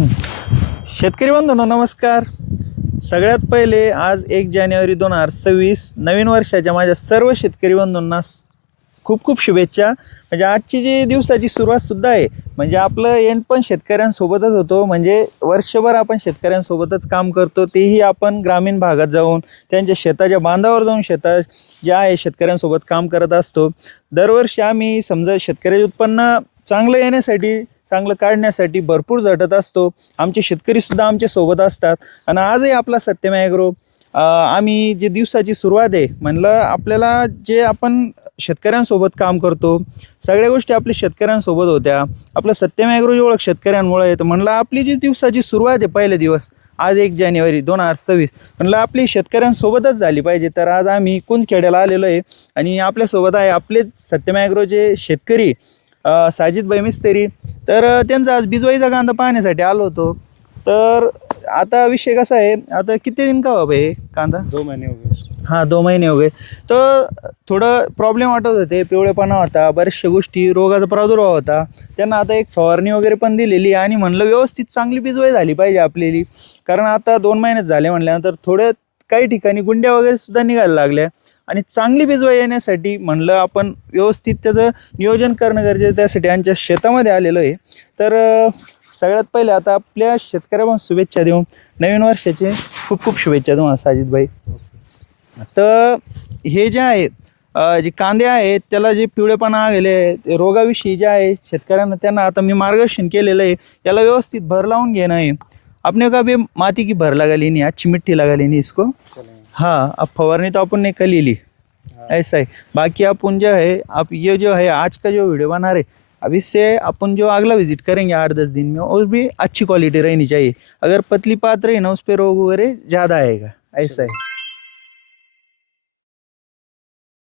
शेतकरी बंधूंनो नमस्कार. सगळ्यात पहिले आज एक जानेवारी दोन हजार सव्वीस नवीन वर्षाच्या माझ्या सर्व शेतकरी बंधूंना खूप खूप शुभेच्छा. म्हणजे आजची जी दिवसाची सुरुवात सुद्धा आहे म्हणजे आपलं एंड पण शेतकऱ्यांसोबतच होतो. म्हणजे वर्षभर आपण शेतकऱ्यांसोबतच काम करतो तेही आपण ग्रामीण भागात जाऊन त्यांच्या शेताच्या बांधावर जाऊन शेतात जे आहे शेतकऱ्यांसोबत काम करत असतो. दरवर्षी आम्ही समजा शेतकऱ्याचे उत्पन्न चांगलं येण्यासाठी चांगलं काढण्यासाठी भरपूर झटत असतो. आमचे शेतकरीसुद्धा आमच्यासोबत असतात. आणि आजही आपला सत्यम ॲग्रो आम्ही जे दिवसाची सुरुवात आहे म्हणलं आपल्याला जे आपण शेतकऱ्यांसोबत काम करतो सगळ्या गोष्टी आपल्या शेतकऱ्यांसोबत होत्या. आपलं सत्यम ॲग्रोची ओळख शेतकऱ्यांमुळे येतं म्हणलं आपली जी दिवसाची सुरुवात आहे पहिले दिवस आज एक जानेवारी दोन हजार सव्वीस म्हणलं आपली शेतकऱ्यांसोबतच झाली पाहिजे. तर आज आम्ही कुंजखेड्याला आलेलो आहे आणि आपल्यासोबत आहे आपले सत्यमॅग्रो जे शेतकरी अ, साजिदभाई मिस्त्री. तर त्यांचा आज बिजवाईचा कांदा पाहण्यासाठी आलो होतो. तर आता विषय कसा आहे? आता किती दिन का बाबा हे कांदा? दो महीने हो गए. हां दो महिने हो गए. तर थोडं प्रॉब्लेम वाटत होते पिवळेपणा होता बऱ्याचशा गोष्टी रोगाचा प्रादुर्भाव होता. त्यांना आता एक फवारणी वगैरे पण दिलेली आणि म्हणलं व्यवस्थित चांगली बिजवाई झाली पाहिजे आपल्याली. कारण आता दोन महिन्यात झाले म्हटल्यानंतर थोड्या काही ठिकाणी गुंड्या वगैरे सुद्धा निघायला लागल्या. आणि चांगली बिजवाई येण्यासाठी म्हणलं आपण व्यवस्थित त्याचं नियोजन करणं गरजेचं आहे. त्यासाठी आमच्या शेतामध्ये आलेलो आहे. तर सगळ्यात पहिले आता आपल्या शेतकऱ्या पण शुभेच्छा देऊ नवीन वर्षाचे खूप खूप शुभेच्छा तुम्हाला साजिदभाई. तर हे जे आहे जे कांदे आहेत त्याला जे पिवळेपणा आलेले आहे रोगाविषयी जे आहे शेतकऱ्यांना त्यांना आता मी मार्गदर्शन केलेलं आहे याला व्यवस्थित भर लावून घेणं आहे. आपने को अभी माती की भर लगा लेनी है, अच्छी मिट्टी लगा लेनी इसको। हाँ अब फवारनी तो अपन ने कर ही। ली ऐसा है। बाकी अपन जो है आप ये जो है आज का जो वीडियो बना रहे अब इससे अपन जो अगला विज़िट करेंगे आठ दस दिन में और भी अच्छी क्वालिटी रहनी चाहिए। अगर पतली पात रही ना उस पर रोग वगैरह ज़्यादा आएगा। ऐसा है।